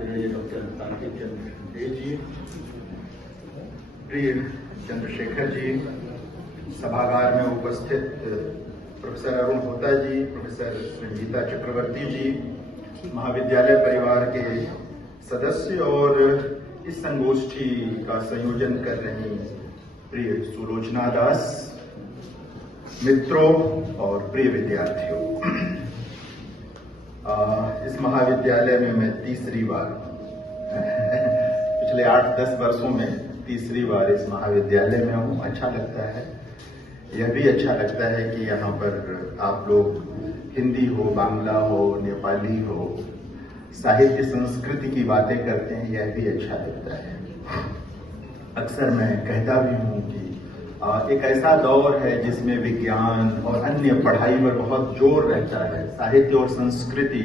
आदरणीय डॉक्टर कार्तिक चंद्र डे जी, प्रिय चंद्रशेखर जी, सभागार में उपस्थित प्रोफेसर अरुण होता जी, प्रोफेसर रंजीता चक्रवर्ती जी, महाविद्यालय परिवार के सदस्य और इस संगोष्ठी का संयोजन कर रही प्रिय सुलोचना दास, मित्रों और प्रिय विद्यार्थियों, इस महाविद्यालय में मैं तीसरी बार पिछले 8-10 वर्षों में तीसरी बार इस महाविद्यालय में हूँ। अच्छा लगता है। यह भी अच्छा लगता है कि यहाँ पर आप लोग हिंदी हो, बांग्ला हो, नेपाली हो, साहित्य संस्कृति की बातें करते हैं। यह भी अच्छा लगता है। अक्सर मैं कहता भी हूँ कि एक ऐसा दौर है जिसमें विज्ञान और अन्य पढ़ाई पर बहुत जोर रहता है, साहित्य और संस्कृति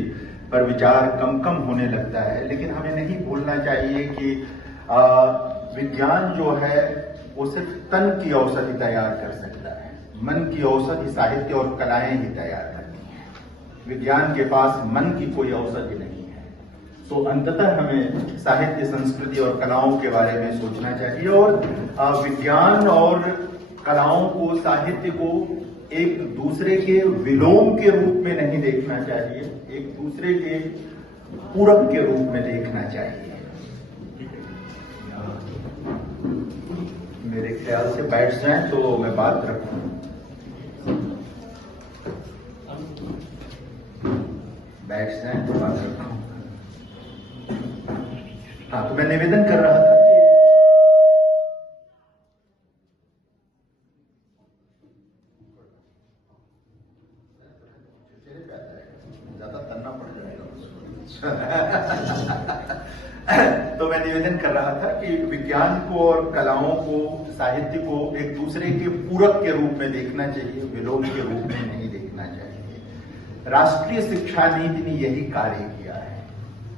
पर विचार कम कम होने लगता है। लेकिन हमें नहीं भूलना चाहिए कि विज्ञान जो है वो सिर्फ तन की औषधि तैयार कर सकता है, मन की औषधि साहित्य और कलाएं ही तैयार करती हैं। विज्ञान के पास मन की कोई औषधि नहीं है। तो अंततः हमें साहित्य, संस्कृति और कलाओं के बारे में सोचना चाहिए और विज्ञान और कलाओं को, साहित्य को एक दूसरे के विलोम के रूप में नहीं देखना चाहिए, एक दूसरे के पूरक के रूप में देखना चाहिए। मेरे ख्याल से बैठ जाएं तो मैं बात रखूं। बैठ जाएं तो बात रखूं। हाँ, तो मैं निवेदन कर रहा था कि ज्यादा तन्ना पड़ जाएगा। तो मैं निवेदन कर रहा था कि विज्ञान को और कलाओं को, साहित्य को एक दूसरे के पूरक के रूप में देखना चाहिए, विलोम के रूप में नहीं देखना चाहिए। राष्ट्रीय शिक्षा नीति ने यही कार्य किया है।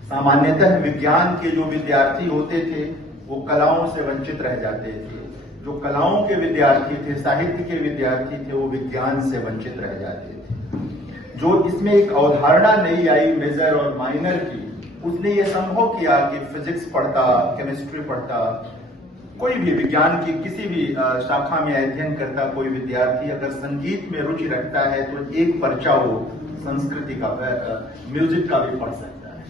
सामान्यतः विज्ञान के जो विद्यार्थी होते थे वो कलाओं से वंचित रह जाते थे, जो कलाओं के विद्यार्थी थे, साहित्य के विद्यार्थी थे, वो विज्ञान से वंचित रह जाते थे। जो इसमें एक अवधारणा नहीं आई मेजर और माइनर की, उसने ये संभव किया कि फिजिक्स पढ़ता, केमिस्ट्री पढ़ता, कोई भी विज्ञान की किसी भी शाखा में अध्ययन करता कोई विद्यार्थी अगर संगीत में रुचि रखता है तो एक पर्चा वो संस्कृति का, म्यूजिक का भी पढ़ सकता है,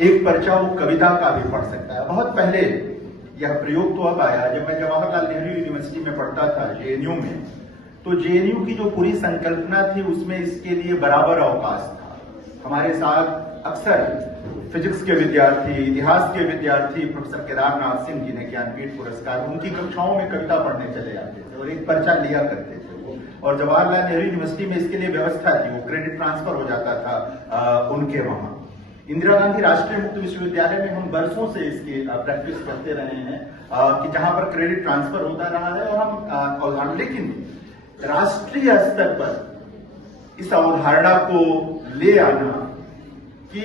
एक पर्चा वो कविता का भी पढ़ सकता है। बहुत पहले यह प्रयोग तो अब आया, जब मैं जवाहरलाल नेहरू यूनिवर्सिटी में पढ़ता था, जेएनयू में, तो जेएनयू की जो पूरी संकल्पना थी उसमें इसके लिए बराबर अवकाश था। हमारे साथ अक्सर फिजिक्स के विद्यार्थी, इतिहास के विद्यार्थी, प्रोफेसर केदारनाथ सिंह जी ने ज्ञानपीठ पुरस्कार, उनकी कक्षाओं में कविता पढ़ने चले जाते थे और एक पर्चा लिया करते थे वो। और जवाहरलाल नेहरू यूनिवर्सिटी में इसके लिए व्यवस्था थी, वो क्रेडिट ट्रांसफर हो जाता था उनके वहां। इंदिरा गांधी राष्ट्रीय मुक्त विश्वविद्यालय में हम वर्षों से इसकी प्रैक्टिस करते रहे हैं कि जहां पर क्रेडिट ट्रांसफर होता रहा है और हम लेकिन राष्ट्रीय स्तर पर इस अवधारणा को ले आना कि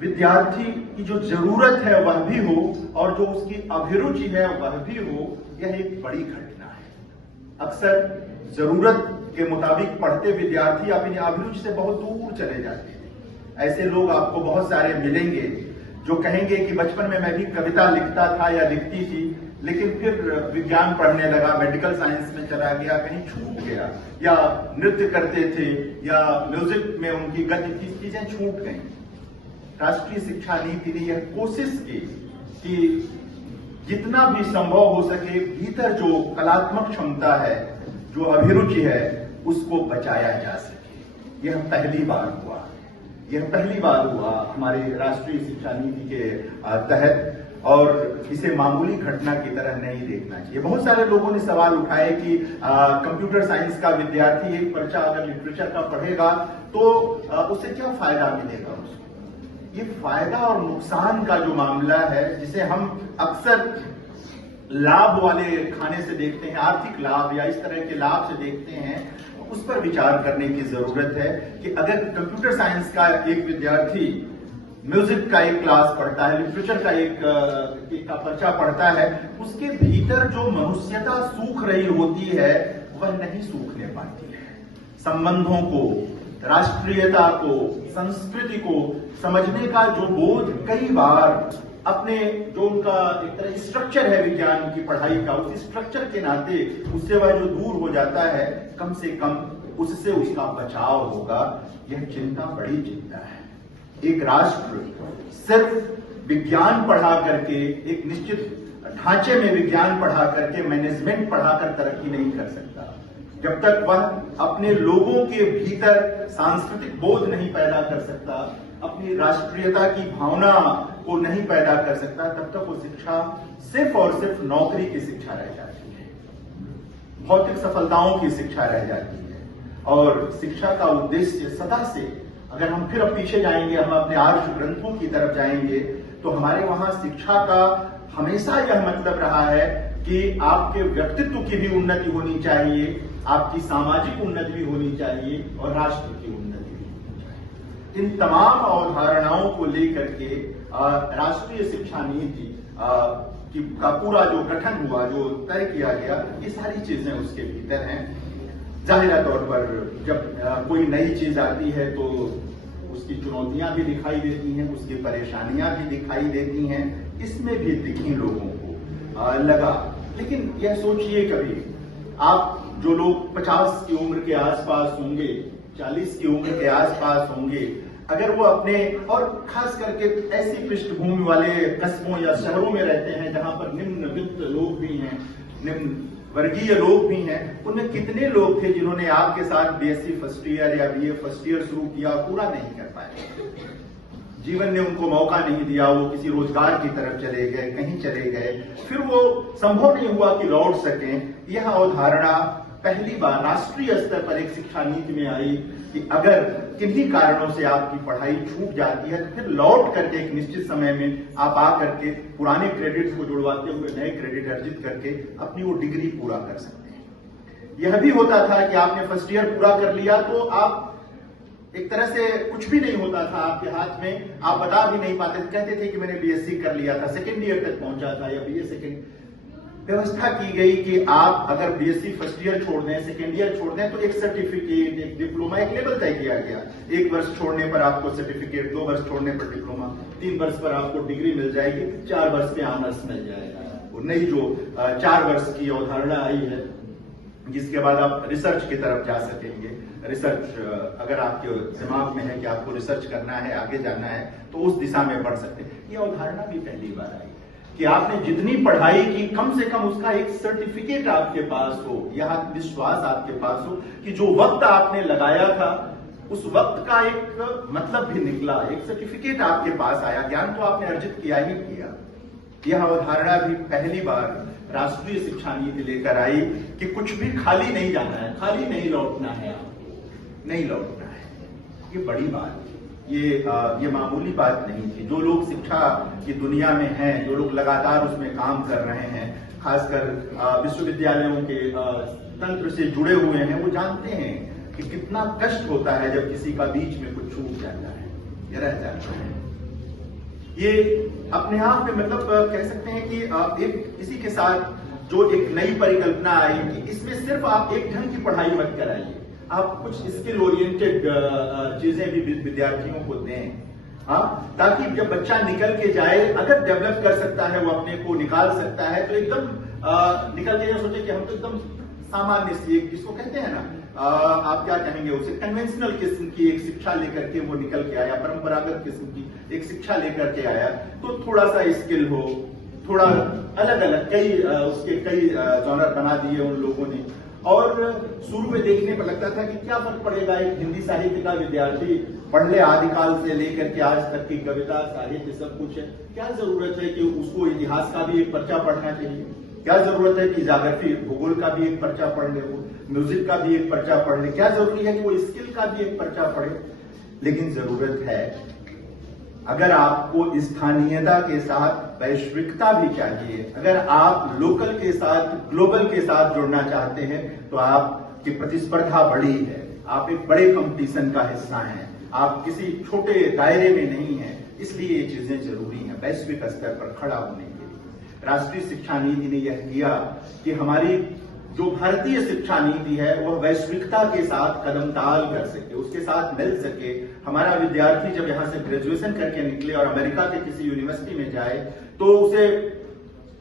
विद्यार्थी की जो जरूरत है वह भी हो और जो उसकी अभिरुचि है वह भी हो, यह एक बड़ी घटना है। अक्सर जरूरत के मुताबिक पढ़ते विद्यार्थी अपनी अभिरुचि से बहुत दूर चले जाते हैं। ऐसे लोग आपको बहुत सारे मिलेंगे जो कहेंगे कि बचपन में मैं भी कविता लिखता था या लिखती थी, लेकिन फिर विज्ञान पढ़ने लगा, मेडिकल साइंस में चला गया, कहीं छूट गया, या नृत्य करते थे या म्यूजिक में उनकी गति थी, चीजें छूट गई। राष्ट्रीय शिक्षा नीति ने यह कोशिश की कि जितना भी संभव हो सके भीतर जो कलात्मक क्षमता है, जो अभिरुचि है, उसको बचाया जा सके। यह पहली बार हुआ हमारी राष्ट्रीय शिक्षा नीति के तहत और इसे मामूली घटना की तरह नहीं देखना चाहिए। बहुत सारे लोगों ने सवाल उठाए कि कंप्यूटर साइंस का विद्यार्थी एक पर्चा अगर लिटरेचर का पढ़ेगा तो उसे क्या फायदा मिलेगा उसको। ये फायदा और नुकसान का जो मामला है, जिसे हम अक्सर लाभ वाले खाने से देखते हैं, आर्थिक लाभ या इस तरह के लाभ से देखते हैं, उस पर विचार करने की जरूरत है कि अगर कंप्यूटर साइंस का एक विद्यार्थी म्यूजिक का एक क्लास पढ़ता है, लिटरेचर का एक पर्चा पढ़ता है, उसके भीतर जो मनुष्यता सूख रही होती है वह नहीं सूखने पाती है। संबंधों को, राष्ट्रीयता को, संस्कृति को समझने का जो बोध कई बार अपने जो उनका एक तरह स्ट्रक्चर है विज्ञान की पढ़ाई का, उस स्ट्रक्चर के नाते उससे वह जो दूर हो जाता है, कम से कम उससे उसका बचाव होगा। यह चिंता बड़ी चिंता है। एक राष्ट्र सिर्फ विज्ञान पढ़ा करके, एक निश्चित ढांचे में विज्ञान पढ़ा करके, मैनेजमेंट पढ़ाकर तरक्की नहीं कर सकता। जब तक वह अपने लोगों के भीतर सांस्कृतिक बोध नहीं पैदा कर सकता, अपनी राष्ट्रीयता की भावना को नहीं पैदा कर सकता, तब तक वो शिक्षा सिर्फ और सिर्फ नौकरी की शिक्षा रह जाती है, भौतिक सफलताओं की शिक्षा रह जाती है। और शिक्षा का उद्देश्य सदा से, अगर हम फिर अब पीछे जाएंगे, हम अपने आर्ष ग्रंथों की तरफ जाएंगे, तो हमारे वहां शिक्षा का हमेशा यह मतलब रहा है कि आपके व्यक्तित्व की भी उन्नति होनी चाहिए, आपकी सामाजिक उन्नति भी होनी चाहिए और राष्ट्र की उन्नति भी होनी चाहिए। इन तमाम अवधारणाओं को लेकर के राष्ट्रीय शिक्षा नीति का पूरा जो गठन हुआ, जो तय किया गया, ये सारी चीजें उसके भीतर हैं। जाहिर तौर पर जब कोई नई चीज आती है तो उसकी चुनौतियां भी दिखाई देती हैं, उसकी परेशानियां भी दिखाई देती हैं। इसमें भी दिखी लोगों को लगा। लेकिन यह सोचिए, कभी आप जो लोग 50 की उम्र के आसपास होंगे, 40 की उम्र के आसपास होंगे, अगर वो अपने, और खास करके ऐसी पृष्ठभूमि वाले कस्बों या शहरों में रहते हैं जहां पर निम्न वित्त लोग भी हैं, निम्न वर्गीय लोग भी हैं, उनमें कितने लोग थे जिन्होंने आपके साथ बीएससी फर्स्ट ईयर या बीए फर्स्ट ईयर शुरू किया, पूरा नहीं कर पाए। जीवन ने उनको मौका नहीं दिया, वो किसी रोजगार की तरफ चले गए, कहीं चले गए, फिर वो संभव नहीं हुआ कि लौट सकें। यह अवधारणा पहली बार राष्ट्रीय स्तर पर एक शिक्षा नीति में आई कि अगर किन्हीं कारणों से आपकी पढ़ाई छूट जाती है तो फिर लौट करके एक निश्चित समय में आप आकर के पुराने क्रेडिट्स को जुड़वाते हुए नए क्रेडिट अर्जित करके अपनी वो डिग्री पूरा कर सकते हैं। यह भी होता था कि आपने फर्स्ट ईयर पूरा कर लिया तो आप एक तरह से कुछ भी नहीं होता था आपके हाथ में, आप बता भी नहीं पाते, कहते थे कि मैंने बीएससी कर लिया था, सेकेंड ईयर तक पहुंचा था या बीए सेकेंड। व्यवस्था की गई कि आप अगर बीएससी फर्स्ट ईयर छोड़ दें, सेकेंड ईयर छोड़ दें, तो एक सर्टिफिकेट, एक डिप्लोमा, एक लेवल तय किया गया। 1 वर्ष छोड़ने पर आपको सर्टिफिकेट, 2 वर्ष छोड़ने पर डिप्लोमा, 3 वर्ष पर आपको डिग्री मिल जाएगी, 4 वर्ष में ऑनर्स मिल जाएगा। नई जो 4 वर्ष की अवधारणा आई है, जिसके बाद आप रिसर्च की तरफ जा सकेंगे। रिसर्च अगर आपके दिमाग में है कि आपको रिसर्च करना है, आगे जाना है, तो उस दिशा में बढ़ सकते हैं। ये अवधारणा भी पहली बार आई कि आपने जितनी पढ़ाई की, कम से कम उसका एक सर्टिफिकेट आपके पास हो, यह विश्वास आपके पास हो कि जो वक्त आपने लगाया था उस वक्त का एक मतलब भी निकला, एक सर्टिफिकेट आपके पास आया, ज्ञान तो आपने अर्जित किया ही किया। यह अवधारणा भी पहली बार राष्ट्रीय शिक्षा नीति लेकर आई कि कुछ भी खाली नहीं जाना है, खाली नहीं लौटना है, आपको नहीं लौटना है। ये बड़ी बात, ये मामूली बात नहीं थी। जो लोग शिक्षा की दुनिया में हैं, जो लोग लगातार उसमें काम कर रहे हैं, खासकर विश्वविद्यालयों के तंत्र से जुड़े हुए हैं, वो जानते हैं कि कितना कष्ट होता है जब किसी का बीच में कुछ छूट जाता है या रह जाता है। ये अपने आप में मतलब कह सकते हैं कि एक किसी के साथ जो एक नई परिकल्पना आई कि इसमें सिर्फ आप एक ढंग की पढ़ाई मत कराइए, आप कुछ स्किल ओरिएंटेड चीजें भी विद्यार्थियों को दें, ताकि जब बच्चा निकल के जाए, अगर डेवलप कर सकता है, वो अपने को निकाल सकता है, तो एकदम निकल के सोचे कि हम तो एकदम सामान्य सी, जिसको कहते हैं ना, आप क्या कहेंगे उसे, कन्वेंशनल किस्म की एक शिक्षा लेकर के वो निकल के आया, परंपरागत किस्म की एक शिक्षा लेकर के आया, तो थोड़ा सा स्किल हो, थोड़ा अलग अलग उसके कई जॉनर बना दिए उन लोगों ने। और शुरू में देखने पर लगता था कि क्या फर्क पड़ेगा, एक हिंदी साहित्य का विद्यार्थी पढ़ ले, आदिकाल से लेकर के आज तक की कविता, साहित्य सब कुछ है, क्या जरूरत है कि उसको इतिहास का भी एक पर्चा पढ़ना चाहिए, क्या जरूरत है कि ज्योग्राफी, भूगोल का भी एक पर्चा पढ़ ले, वो म्यूजिक का भी एक पर्चा पढ़ ले, क्या जरूरी है कि वो स्किल का भी एक पर्चा पढ़े। लेकिन जरूरत है, अगर आपको स्थानीयता के साथ वैश्विकता भी चाहिए, अगर आप लोकल के साथ ग्लोबल के साथ जुड़ना चाहते हैं, तो आपकी प्रतिस्पर्धा बड़ी है, आप एक बड़े कंपटीशन का हिस्सा हैं, आप किसी छोटे दायरे में नहीं हैं। इसलिए ये चीजें जरूरी हैं वैश्विक स्तर पर खड़ा होने के लिए। राष्ट्रीय शिक्षा नीति ने यह किया कि हमारी जो भारतीय शिक्षा नीति है वह वैश्विकता के साथ कदम ताल कर सके, उसके साथ मिल सके। हमारा विद्यार्थी जब यहां से ग्रेजुएशन करके निकले और अमेरिका के किसी यूनिवर्सिटी में जाए तो उसे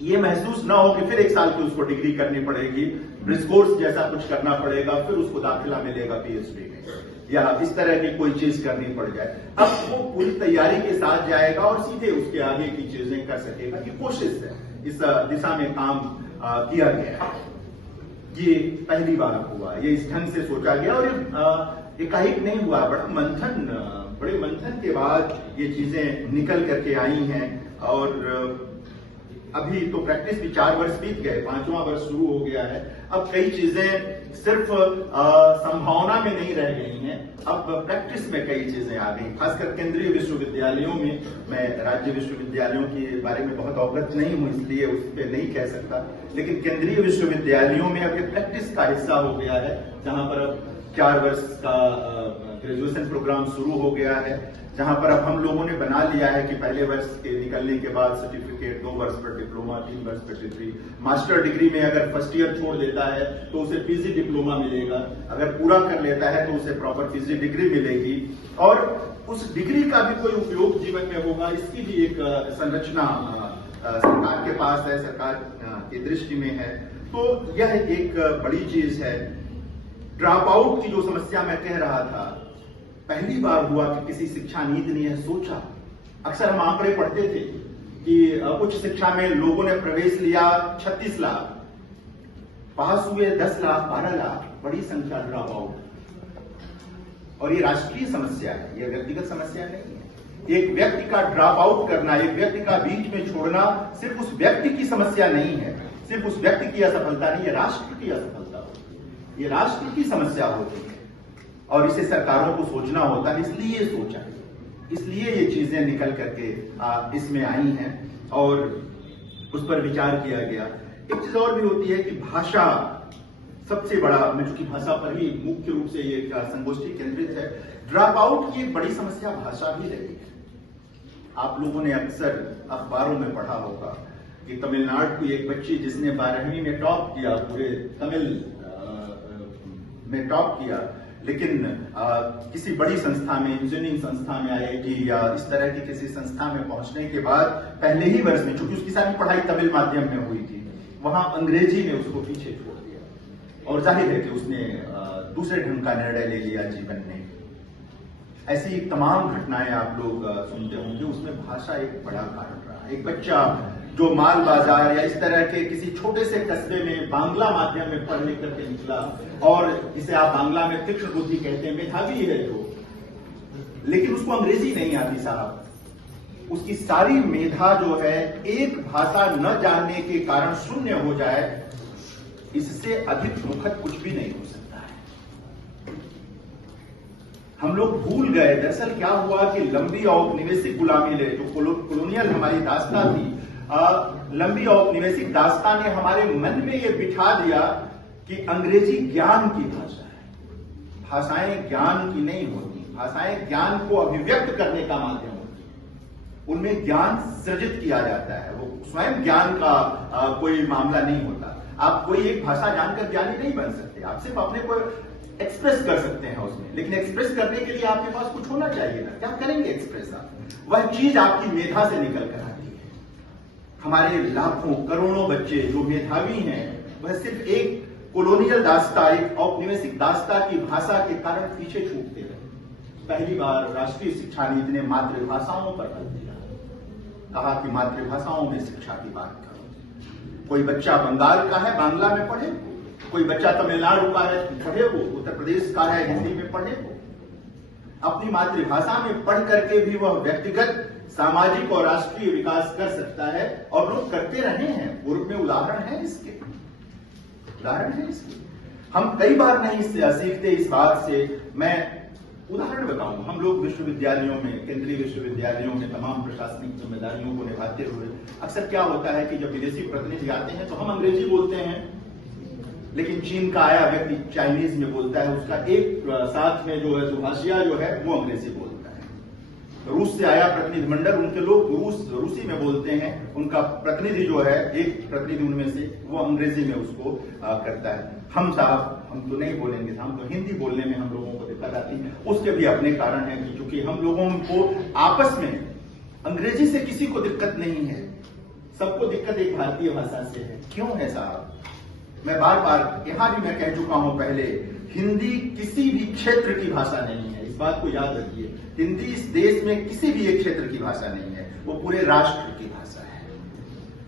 ये महसूस ना हो कि फिर 1 साल की उसको डिग्री करनी पड़ेगी, ब्रिज कोर्स जैसा कुछ करना पड़ेगा, फिर उसको दाखिला मिलेगा पीएचडी में, या इस तरह की कोई चीज करनी पड़ जाए। अब वो पूरी तैयारी के साथ जाएगा और सीधे उसके आगे की चीजें कर सकेगा। ये कोशिश है, इस दिशा में काम किया गया है। ये पहली बार हुआ, ये इस ढंग से सोचा गया और एकाएक नहीं हुआ, बड़े मंथन के बाद ये चीजें निकल करके आई हैं। और अभी तो प्रैक्टिस भी 4 वर्ष बीत गए, 5वां वर्ष शुरू हो गया है। अब कई चीजें सिर्फ संभावना में नहीं रह गई हैं, अब प्रैक्टिस में कई चीजें आ गई। खासकर केंद्रीय विश्वविद्यालयों में, मैं राज्य विश्वविद्यालयों के बारे में बहुत अवगत नहीं हूं इसलिए उस पर नहीं कह सकता, लेकिन केंद्रीय विश्वविद्यालयों में अब ये प्रैक्टिस का हिस्सा हो गया है, जहां पर अब 4 वर्ष का ग्रेजुएशन प्रोग्राम शुरू हो गया है, जहां पर अब हम लोगों ने बना लिया है कि पहले वर्ष के निकलने के बाद सर्टिफिकेट, 2 वर्ष पर डिप्लोमा, 3 वर्ष पर डिग्री, मास्टर डिग्री में अगर फर्स्ट ईयर छोड़ देता है तो उसे पीजी डिप्लोमा मिलेगा, अगर पूरा कर लेता है तो उसे प्रॉपर पीजी डिग्री मिलेगी, और उस डिग्री का भी कोई उपयोग जीवन में होगा। इसकी भी एक संरचना सरकार के पास है, सरकार की दृष्टि में है। तो यह एक बड़ी चीज है। ड्रॉप आउट की जो समस्या मैं कह रहा था, पहली बार हुआ कि किसी शिक्षा नीति ने यह सोचा। अक्सर हम आंकड़े पढ़ते थे कि उच्च शिक्षा में लोगों ने प्रवेश लिया 36 लाख, पास हुए 10 लाख, 12 लाख, बड़ी संख्या ड्रॉप आउट। और ये राष्ट्रीय समस्या है, ये व्यक्तिगत समस्या नहीं है। एक व्यक्ति का ड्रॉप आउट करना, एक व्यक्ति का बीच में छोड़ना सिर्फ उस व्यक्ति की समस्या नहीं है, सिर्फ उस व्यक्ति की असफलता नहीं है, राष्ट्र की असफलता होती है, ये राष्ट्र की समस्या होती है। और इसे सरकारों को सोचना होता है, इसलिए सोचा, इसलिए ये चीजें निकल करके इसमें आई हैं और उस पर विचार किया गया। एक चीज और भी होती है कि भाषा सबसे बड़ा, मैं चूंकि भाषा पर ही मुख्य रूप से ये संगोष्ठी केंद्रित है, ड्रॉप आउट की एक बड़ी समस्या भाषा भी रही है। आप लोगों ने अक्सर अखबारों में पढ़ा होगा कि तमिलनाडु की एक बच्ची जिसने 12वीं में टॉप किया, पूरे तमिल में टॉप किया, लेकिन किसी बड़ी संस्था में, इंजीनियरिंग संस्था में, आईआईटी या इस तरह की किसी संस्था में पहुंचने के बाद पहले ही वर्ष में, चूंकि उसकी सारी पढ़ाई तमिल माध्यम में हुई थी, वहां अंग्रेजी ने उसको पीछे छोड़ दिया और जाहिर है कि उसने दूसरे ढंग का निर्णय ले लिया जीवन में। ऐसी तमाम घटनाएं आप लोग सुनते होंगे, उसमें भाषा एक बड़ा कारण रहा। एक बच्चा जो माल बाजार या इस तरह के किसी छोटे से कस्बे में बांग्ला माध्यम में पढ़ लिख करके निकला, और जिसे आप बांग्ला में तीक्ष्ण बुद्धि कहते हैं, मेधावी है जो, लेकिन उसको अंग्रेजी नहीं आती साहब, उसकी सारी मेधा जो है एक भाषा न जानने के कारण शून्य हो जाए, इससे अधिक दुखद कुछ भी नहीं हो सकता है। हम लोग भूल गए दरअसल क्या हुआ कि लंबी औपनिवेशिक गुलामी ने, जो कॉलोनियल हमारी दास्तां थी, लंबी औपनिवेशिक दास्तां ने हमारे मन में यह बिठा दिया कि अंग्रेजी ज्ञान की भाषा है। भाषाएं ज्ञान की नहीं होती, भाषाएं ज्ञान को अभिव्यक्त करने का माध्यम होती है, उनमें ज्ञान सृजित किया जाता है, वो स्वयं ज्ञान का कोई मामला नहीं होता। आप कोई एक भाषा जानकर ज्ञानी नहीं बन सकते, आप सिर्फ अपने को एक्सप्रेस कर सकते हैं उसमें, लेकिन एक्सप्रेस करने के लिए आपके पास कुछ होना चाहिए ना, क्या करेंगे एक्सप्रेस आप? वह चीज आपकी मेधा से निकल कर आती है। हमारे लाखों करोड़ों बच्चे जो मेधावी हैं, वह सिर्फ एक कॉलोनियल दास्ता, एक औपनिवेशिक दास्ता की भाषा के कारण पीछे छूटते रहे। पहली बार राष्ट्रीय शिक्षा नीति ने मातृभाषाओं पर बल दिया, कहा कि मातृभाषाओं में शिक्षा की बात करो। कोई बच्चा बंगाल का है, बांग्ला में पढ़े, कोई बच्चा तमिलनाडु का है, पढ़े वो, उत्तर प्रदेश का है, हिंदी में पढ़े वो। अपनी मातृभाषा में पढ़ करके भी वह व्यक्तिगत, सामाजिक और राष्ट्रीय विकास कर सकता है, और लोग करते रहे हैं। पूर्व में उदाहरण है इसके, उदाहरण है इसके। हम कई बार नहीं सीखते इस बात से। मैं उदाहरण बताऊं, हम लोग विश्वविद्यालयों में, केंद्रीय विश्वविद्यालयों में तमाम प्रशासनिक जिम्मेदारियों को निभाते हुए अक्सर क्या होता है कि जब विदेशी प्रतिनिधि आते हैं तो हम अंग्रेजी बोलते हैं, लेकिन चीन का आया व्यक्ति चाइनीज में बोलता है, उसका एक साथ में जो है सुभाषिया जो है वो अंग्रेजी बोलता है। रूस से आया प्रतिनिधिमंडल, उनके लोग रूसी में बोलते हैं, उनका प्रतिनिधि जो है, एक प्रतिनिधि उनमें से, वो अंग्रेजी में उसको करता है। हम साहब, हम तो नहीं बोलेंगे, हम तो हिंदी बोलने में हम लोगों को दिक्कत आती है। उसके भी अपने कारण है कि चूंकि हम लोगों को आपस में अंग्रेजी से किसी को दिक्कत नहीं है, सबको दिक्कत एक भारतीय भाषा से है। क्यों है साहब? मैं बार बार यहां भी मैं कह चुका हूं पहले, हिंदी किसी भी क्षेत्र की भाषा नहीं है, इस बात को याद रखिए। हिंदी इस देश में किसी भी एक क्षेत्र की भाषा नहीं है, वो पूरे राष्ट्र की भाषा है।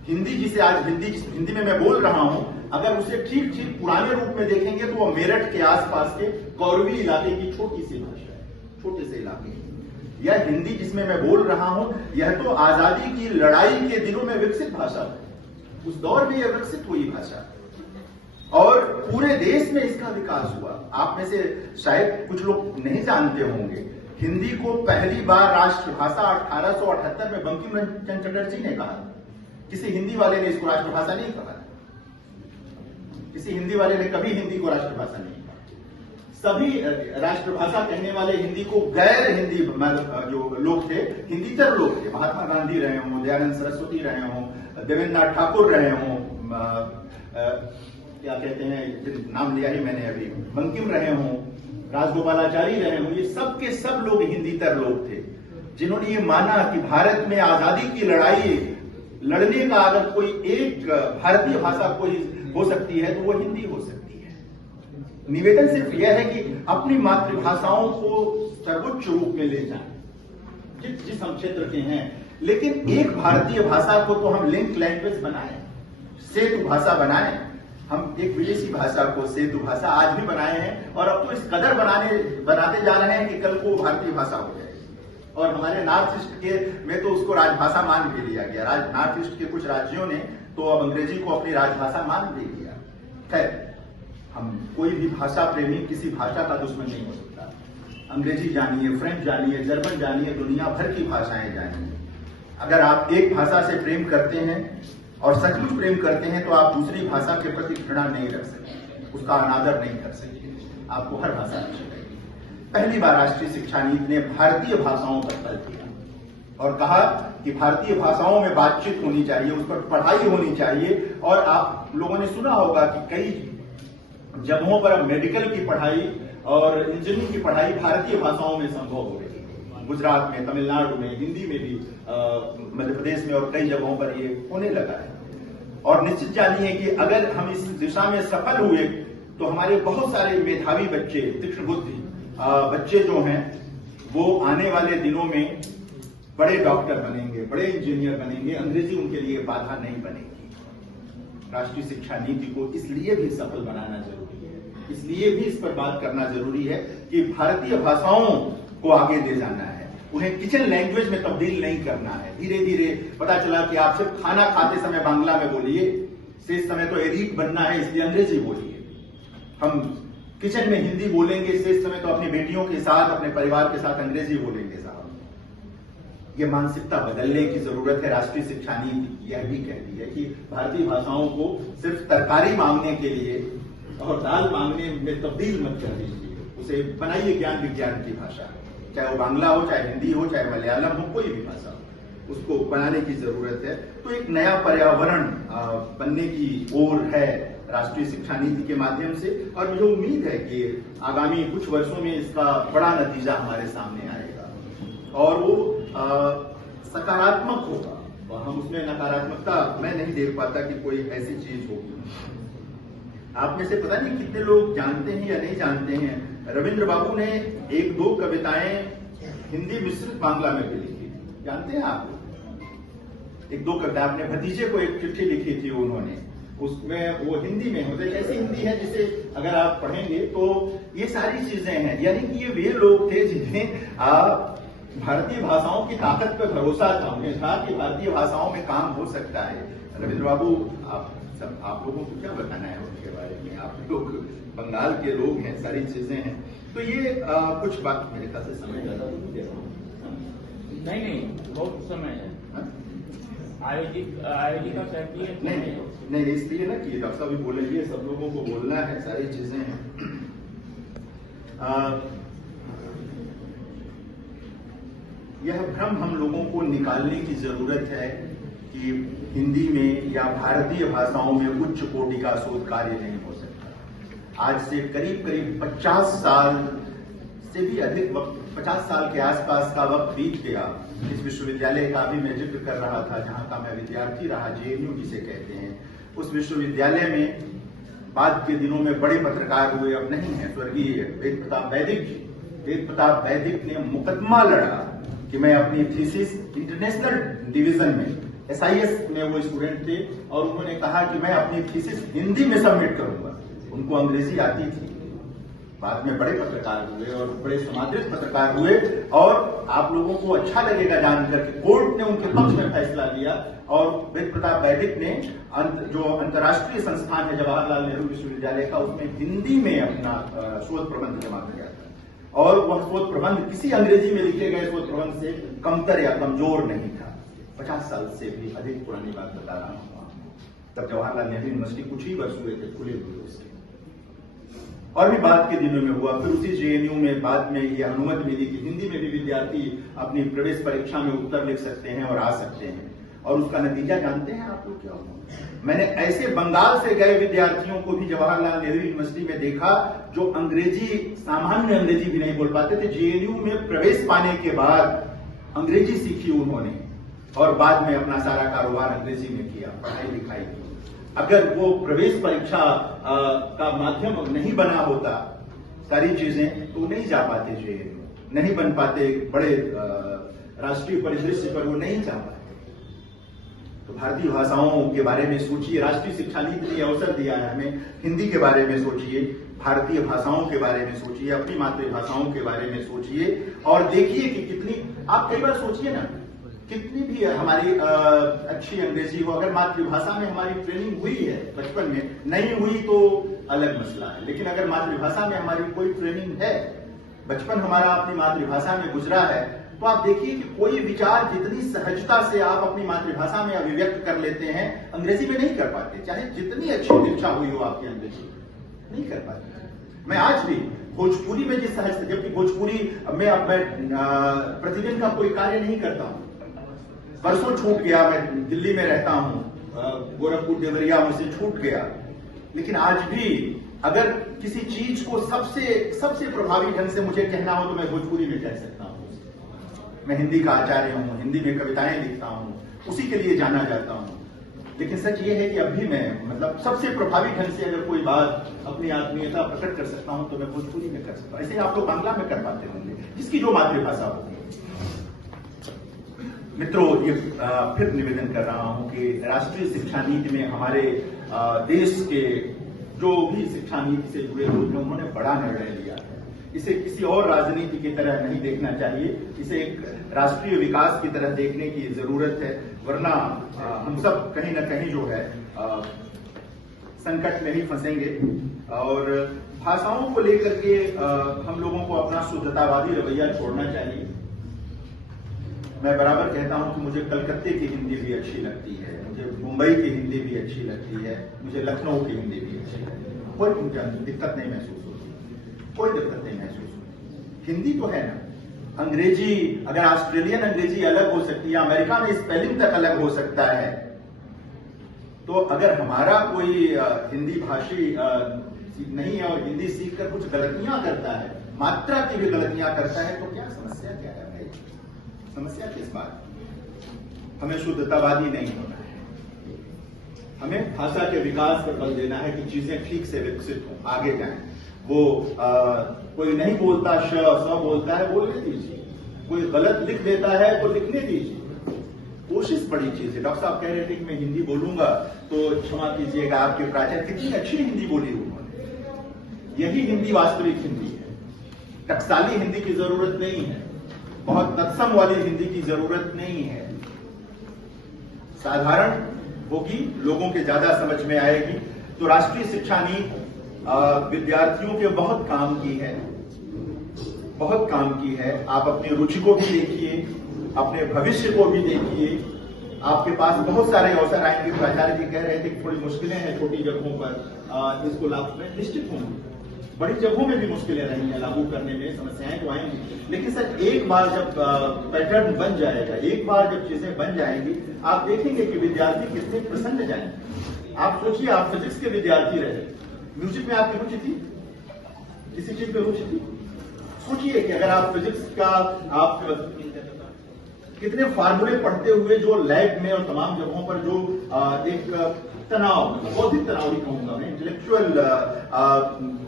हिंदी जिसे आज हिंदी में मैं बोल रहा हूं, अगर उसे ठीक ठीक पुराने रूप में देखेंगे तो वो मेरठ के आसपास के कौरवी इलाके की छोटी सी भाषा है, छोटे से इलाके। यह हिंदी जिसमें मैं बोल रहा हूं, यह तो आजादी की लड़ाई के दिनों में विकसित भाषा है, उस दौर में यह विकसित हुई भाषा, और पूरे देश में इसका विकास हुआ। आप में से शायद कुछ लोग नहीं जानते होंगे, हिंदी को पहली बार राष्ट्रभाषा 1878 में बंकिम चंद्र चटर्जी ने कहा। किसी हिंदी वाले ने इसको राष्ट्रभाषा नहीं कहा, किसी हिंदी वाले ने कभी हिंदी को राष्ट्रभाषा नहीं कहा। सभी राष्ट्रभाषा कहने वाले हिंदी को गैर हिंदी जो लोग थे, हिंदीतर लोग थे। महात्मा गांधी रहे हों, दयानंद सरस्वती रहे हों, देवेंद्र नाथ ठाकुर रहे हों, क्या कहते हैं, नाम लिया ही मैंने अभी, बंकिम रहे हों, राजगोपालाचारी रहे हों, ये सब के सब लोग हिंदीतर लोग थे, जिन्होंने ये माना कि भारत में आजादी की लड़ाई लड़ने का अगर कोई एक भारतीय भाषा कोई हो सकती है तो वो हिंदी हो सकती है। निवेदन सिर्फ यह है कि अपनी मातृभाषाओं को सर्वोच्च रूप में ले जाएं, जिस हम क्षेत्र के हैं, लेकिन एक भारतीय भाषा को तो हम लिंक लैंग्वेज बनाएं, सेतु भाषा बनाएं। हम एक विदेशी भाषा को सेतु भाषा आज भी बनाए हैं, और अब तो इस कदर बनाते जा रहे हैं कि कल को भारतीय भाषा हो जाए। और हमारे नॉर्थ ईस्ट के में तो उसको राजभाषा मान भी लिया गया। नॉर्थ ईस्ट के कुछ राज्यों ने तो अब अंग्रेजी को अपनी राजभाषा मान भी लिया। खैर, हम कोई भी भाषा प्रेमी किसी भाषा का दुश्मन नहीं हो सकता। अंग्रेजी जानिए, फ्रेंच जानिए, जर्मन जानिए, दुनिया भर की भाषाएं जानिए। अगर आप एक भाषा से प्रेम करते हैं और सचमुच प्रेम करते हैं, तो आप दूसरी भाषा के प्रति घृणा नहीं रख सकते, उसका अनादर नहीं कर सकते। आपको हर भाषा अच्छी लगेगी। पहली बार राष्ट्रीय शिक्षा नीति ने भारतीय भाषाओं पर बल दिया और कहा कि भारतीय भाषाओं में बातचीत होनी चाहिए, उस पर पढ़ाई होनी चाहिए। और आप लोगों ने सुना होगा कि कई जगहों पर अब मेडिकल की पढ़ाई और इंजीनियरिंग की पढ़ाई भारतीय भाषाओं में संभव हो गई। गुजरात में, तमिलनाडु में, हिंदी में भी, मध्य प्रदेश में और कई जगहों पर ये होने लगा है। और निश्चित जानिए कि अगर हम इस दिशा में सफल हुए तो हमारे बहुत सारे मेधावी बच्चे, तीक्ष्ण बुद्धि बच्चे जो हैं, वो आने वाले दिनों में बड़े डॉक्टर बनेंगे, बड़े इंजीनियर बनेंगे। अंग्रेजी उनके लिए बाधा नहीं बनेगी। राष्ट्रीय शिक्षा नीति को इसलिए भी सफल बनाना जरूरी है, इसलिए भी इस पर बात करना जरूरी है कि भारतीय भाषाओं को आगे ले जाना है, उन्हें किचन लैंग्वेज में तब्दील नहीं करना है। धीरे धीरे पता चला कि आप सिर्फ खाना खाते समय बांग्ला में बोलिए, शेष समय तो एलीट बनना है इसलिए अंग्रेजी बोलिए। हम किचन में हिंदी बोलेंगे, शेष समय तो अपनी बेटियों के साथ, अपने परिवार के साथ अंग्रेजी बोलेंगे। साहब, ये मानसिकता बदलने की जरूरत है। राष्ट्रीय शिक्षा नीति यह भी कहती है कि भारतीय भाषाओं को सिर्फ तरकारी मांगने के लिए और दाल मांगने में तब्दील मत कर दीजिए, उसे बनाइए ज्ञान विज्ञान की भाषा, चाहे वो बांग्ला हो, चाहे हिंदी हो, चाहे मलयालम हो, कोई भी भाषा हो, उसको बनाने की जरूरत है। तो एक नया पर्यावरण बनने की ओर है राष्ट्रीय शिक्षा नीति के माध्यम से, और मुझे उम्मीद है कि आगामी कुछ वर्षों में इसका बड़ा नतीजा हमारे सामने आएगा और वो सकारात्मक होगा। और हम उसमें नकारात्मकता मैं नहीं देख पाता कि कोई ऐसी चीज होगी। आप में से पता नहीं कितने लोग जानते हैं या नहीं जानते हैं, रविंद्र बाबू ने एक दो कविताएं हिंदी मिश्रित बांग्ला में भी लिखी। जानते हैं आप? एक दो कविता अपने भतीजे को एक चिट्ठी लिखी थी उन्होंने, उसमें वो हिंदी में होते, ऐसी हिंदी है जिसे अगर आप पढ़ेंगे तो ये सारी चीजें हैं। यानी कि ये वे लोग थे जिन्हें भारतीय भाषाओं की ताकत पर भरोसा था, उन्हें था कि भारतीय भाषाओं में काम हो सकता है। रविंद्र बाबू, आप लोगों को क्या बताना है उनके बारे में? आप लोग बंगाल के लोग हैं, सारी चीजें हैं। तो ये कुछ बात मेरे ख्याल से समय ज्यादा तो नहीं दे रहा हूँ। नहीं, बहुत समय है। आयोजी का कहती है नहीं, इसलिए ना कि डॉक्टर साहब भी बोलेंगे, सब लोगों को बोलना है, सारी चीजें हैं। यह भ्रम हम लोगों को निकालने की जरूरत है कि हिंदी में या भारतीय भाषाओं में उच्च कोटि का शोध कार्य नहीं हो सकता। आज से करीब करीब 50 साल से भी अधिक वक्त, 50 साल के आसपास का वक्त बीत गया। इस विश्वविद्यालय का भी मैं जिक्र कर रहा था, जहां का मैं विद्यार्थी रहा, JNU जिसे कहते हैं। उस विश्वविद्यालय में बाद के दिनों में बड़े पत्रकार हुए, अब नहीं है, स्वर्गीय वेद प्रताप वैदिक जी। वेद प्रताप वैदिक ने मुकदमा लड़ा कि मैं अपनी थीसिस इंटरनेशनल डिवीजन में, SIS में वो स्टूडेंट थे, और उन्होंने कहा कि मैं अपनी थीसिस हिंदी में सबमिट करूंगा। उनको अंग्रेजी आती थी। बाद में बड़े पत्रकार हुए और बड़े समादृत पत्रकार हुए, और आप लोगों को अच्छा लगेगा जानकर कि कोर्ट ने उनके पक्ष में फैसला लिया, और वेद प्रताप वैदिक ने जो अंतर्राष्ट्रीय संस्थान है जवाहरलाल नेहरू विश्वविद्यालय का, उसमें हिंदी में अपना शोध प्रबंध जमा किया था। और वह शोध प्रबंध किसी अंग्रेजी में लिखे गए शोध प्रबंध से कमतर या कमजोर नहीं था। 50 साल से भी अधिक पुरानी बात बता रहा हूं। तब जवाहरलाल नेहरू यूनिवर्सिटी कुछ ही वर्ष हुए थे खुले हुए उसके, और भी बाद के दिनों में हुआ। फिर उसी JNU में बाद में यह अनुमति मिली कि हिंदी में भी विद्यार्थी अपनी प्रवेश परीक्षा में उत्तर लिख सकते हैं और आ सकते हैं। और उसका नतीजा जानते हैं आप लोग क्या हुआ? मैंने ऐसे बंगाल से गए विद्यार्थियों को भी जवाहरलाल नेहरू यूनिवर्सिटी में देखा जो अंग्रेजी, सामान्य अंग्रेजी भी नहीं बोल पाते थे। JNU में प्रवेश पाने के बाद अंग्रेजी सीखी उन्होंने, और बाद में अपना सारा कारोबार अंग्रेजी में किया, पढ़ाई लिखाई की। अगर वो प्रवेश परीक्षा का माध्यम नहीं बना होता सारी चीजें, तो नहीं जा पाते JNU, नहीं बन पाते, बड़े राष्ट्रीय परिदृश्य पर वो नहीं जा पाते। तो भारतीय भाषाओं के बारे में सोचिए। राष्ट्रीय शिक्षा नीति ने अवसर दिया है हमें, हिंदी के बारे में सोचिए, भारतीय भाषाओं के बारे में सोचिए, अपनी मातृभाषाओं के बारे में सोचिए, और देखिए कि कितनी, आप कई बार सोचिए ना, कितनी भी हमारी अच्छी अंग्रेजी हो, अगर मातृभाषा में हमारी ट्रेनिंग हुई है बचपन में, नहीं हुई तो अलग मसला है, लेकिन अगर मातृभाषा में हमारी कोई ट्रेनिंग है, बचपन हमारा अपनी मातृभाषा में गुजरा है, तो आप देखिए कि कोई विचार जितनी सहजता से आप अपनी मातृभाषा में अभिव्यक्त कर लेते हैं, अंग्रेजी में नहीं कर पाते। चाहे जितनी अच्छी शिक्षा हुई हो आपकी अंग्रेजी, नहीं कर पाते। मैं आज भी भोजपुरी में जिस सहजता, जबकि भोजपुरी में अब मैं प्रतिदिन का कोई कार्य नहीं करता हूं, परसों छूट गया, मैं दिल्ली में रहता हूं, गोरखपुर देवरिया मुझसे छूट गया, लेकिन आज भी अगर किसी चीज को सबसे प्रभावी ढंग से मुझे कहना हो तो मैं भोजपुरी में कह सकता हूं। मैं हिंदी का आचार्य हूं, हिंदी में कविताएं लिखता हूं, उसी के लिए जाना जाता हूं। लेकिन सच ये है कि अभी मैं, मतलब सबसे प्रभावी ढंग से अगर कोई बात अपनी आत्मीयता प्रकट कर सकता हूं तो मैं भोजपुरी में कर सकता हूं। ऐसे आप लोग बांग्ला में कर पाते होंगे, जिसकी जो मातृभाषा होगी। मित्रों, ये फिर निवेदन कर रहा हूं कि राष्ट्रीय शिक्षा नीति में हमारे देश के जो भी शिक्षा नीति से जुड़े लोग हैं, उन्होंने बड़ा निर्णय लिया है। इसे किसी और राजनीति की तरह नहीं देखना चाहिए, इसे एक राष्ट्रीय विकास की तरह देखने की जरूरत है, वरना हम सब कहीं ना कहीं जो है संकट में ही फंसेंगे। और भाषाओं को लेकर के हम लोगों को अपना शुद्धतावादी रवैया छोड़ना चाहिए। मैं बराबर कहता हूं कि मुझे कलकत्ते की हिंदी भी अच्छी लगती है, मुझे मुंबई की हिंदी भी अच्छी लगती है, मुझे लखनऊ की हिंदी भी अच्छी लगती है। कोई दिक्कत नहीं महसूस होती, कोई दिक्कत नहीं महसूस होती। हिंदी तो है ना। अंग्रेजी, अगर ऑस्ट्रेलियन अंग्रेजी अलग हो सकती है, अमेरिका में स्पेलिंग तक अलग हो सकता है, तो अगर हमारा कोई हिंदी भाषी नहीं है और हिंदी सीखकर कुछ गलतियां करता है, मात्रा की भी गलतियां करता है, तो क्या समस्या क्या है भाई? समस्या किस बात? हमें शुद्धतावादी नहीं होना है, हमें भाषा के विकास पर बल देना है कि चीजें ठीक से विकसित हों, आगे जाएं। वो कोई नहीं बोलता, श बोलता है, बोलने दीजिए। कोई गलत लिख देता है तो लिखने दीजिए। कोशिश बड़ी चीज है। डॉक्टर साहब कह रहे थे कि मैं हिंदी बोलूंगा तो क्षमा कीजिएगा, आपके प्राचार्य कितनी अच्छी हिंदी बोली उन्होंने। यही हिंदी वास्तविक हिंदी है। टकसाली हिंदी की जरूरत नहीं है, बहुत तत्सम वाली हिंदी की जरूरत नहीं है। साधारण होगी, लोगों के ज्यादा समझ में आएगी। तो राष्ट्रीय शिक्षा नीति विद्यार्थियों के बहुत काम की है, बहुत काम की है। आप अपनी रुचि को भी देखिए, अपने भविष्य को भी देखिए। आपके पास बहुत सारे अवसर आएंगे। प्राचार्य जी कह रहे थे कि थोड़ी मुश्किलें हैं छोटी जगहों पर, इसको लाभ में निश्चित होंगे। बड़ी जगहों में भी मुश्किलें रही हैं लागू करने में, समस्याएं तो आएंगी, लेकिन सर एक बार जब पैटर्न बन जाएगा, एक बार जब चीजें बन जाएंगी, आप देखेंगे कि विद्यार्थी कितने प्रसन्न जाएंगे। आप सोचिए, आप फिजिक्स के विद्यार्थी रहे, म्यूजिक में आपकी रुचि थी, किसी चीज में रुचि थी, सोचिए कि अगर आप फिजिक्स का आप कितने फार्मूले पढ़ते हुए जो लैब में और तमाम जगहों पर जो एक तनाव, बौद्धिक तनाव ही कहूंगा मैं, इंटेलेक्चुअल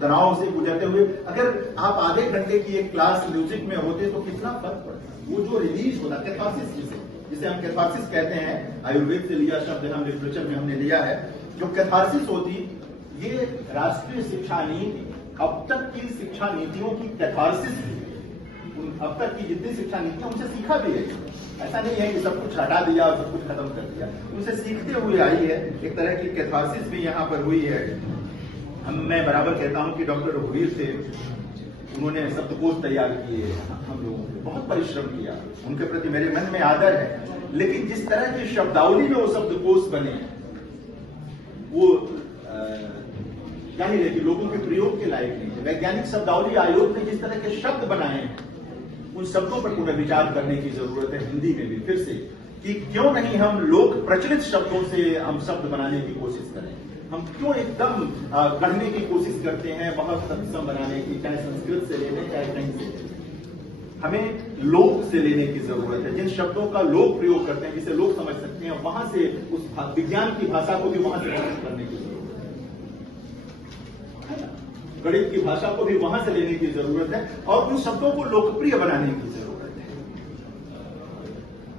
तनाव से गुजरते हुए अगर आप आधे घंटे की एक क्लास म्यूजिक में होते तो कितना फर्क पड़ता। वो जो रिलीज होता, कैथारसिस जिसे हम कैथारसिस कहते हैं, आयुर्वेद से लिया शब्द, हम लिटरेचर में हमने लिया है, जो कैथारसिस होती, ये राष्ट्रीय शिक्षा नीति, अब तक की शिक्षा नीतियों की कैथारसिस थी। अब तक की जितनी शिक्षा नीतियां उनसे सीखा भी है, ऐसा नहीं है कि सब कुछ हटा दिया और सब कुछ खत्म कर दिया, उनसे सीखते हुए आई है। एक तरह की कैथारसिस भी यहाँ पर हुई है। मैं बराबर कहता हूँ कि डॉक्टर रघुवीर थे, उन्होंने शब्दकोश तैयार किए, हम लोगों ने बहुत परिश्रम किया, उनके प्रति मेरे मन में आदर है, लेकिन जिस तरह की शब्दावली में वो शब्दकोश बने, वो जाहिर है कि लोगों के प्रयोग के लायक नहीं है। वैज्ञानिक शब्दावली आयोग ने जिस तरह के शब्द बनाए हैं, उन शब्दों पर पुनर्विचार करने की जरूरत है हिंदी में भी फिर से, कि क्यों नहीं हम लोग प्रचलित शब्दों से हम शब्द बनाने की कोशिश करें। हम क्यों एकदम गढ़ने की कोशिश करते हैं बहुत सक्षम बनाने की, चाहे संस्कृत से लेने चाहे कहीं से लेने। हमें लोक से लेने की जरूरत है, जिन शब्दों का लोग प्रयोग करते हैं, जिसे लोग समझ सकते हैं, वहां से उस विज्ञान की भाषा को भी वहां से प्रयोग करने की जरूरत है, गणित की भाषा को भी वहां से लेने की जरूरत है, और उन शब्दों को लोकप्रिय बनाने की जरूरत है।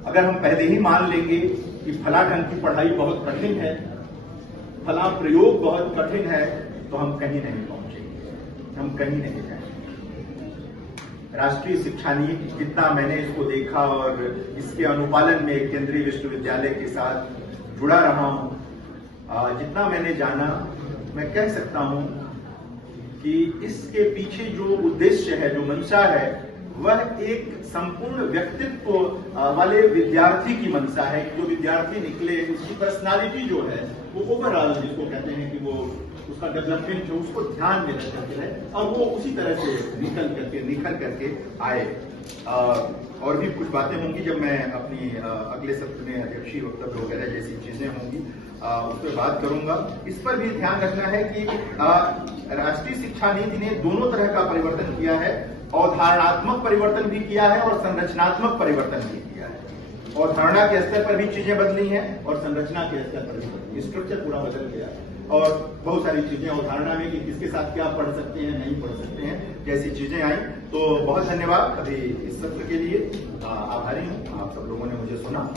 अगर हम पहले ही मान लेंगे कि फला ढंग की पढ़ाई बहुत कठिन है, फला प्रयोग बहुत कठिन है, तो हम कहीं नहीं पहुंचेंगे, हम कहीं नहीं जाएंगे। राष्ट्रीय शिक्षा नीति, जितना मैंने इसको देखा और इसके अनुपालन में केंद्रीय विश्वविद्यालय के साथ जुड़ा रहा हूं, जितना मैंने जाना, मैं कह सकता हूं कि इसके पीछे जो उद्देश्य है, जो मंशा है, वह एक संपूर्ण व्यक्तित्व वाले विद्यार्थी की मंशा है। जो विद्यार्थी निकले, उसकी पर्सनालिटी जो है, वो ओवरऑल जिसको कहते हैं कि वो उसका डेवलपमेंट जो, उसको ध्यान में रख करके है, और वो उसी तरह से निखर करके आए। और भी कुछ बातें होंगी जब मैं अपनी अगले सत्र में अध्यक्षीय वक्तव्य वगैरह जैसी चीजें होंगी उस पर बात करूंगा। इस पर भी ध्यान रखना है कि राष्ट्रीय शिक्षा नीति ने दोनों तरह का परिवर्तन किया है, अवधारणात्मक परिवर्तन भी किया है और संरचनात्मक परिवर्तन भी किया है। अवधारणा के स्तर पर भी चीजें बदली हैं और संरचना के स्तर पर भी बदली, स्ट्रक्चर पूरा बदल गया है, और बहुत सारी चीजें अवधारणा में कि किसके साथ क्या पढ़ सकते हैं, नहीं पढ़ सकते हैं, जैसी चीजें आई। तो बहुत धन्यवाद अभी इस सत्र के लिए, आभारी हूँ, आप सब लोगों ने मुझे सुना।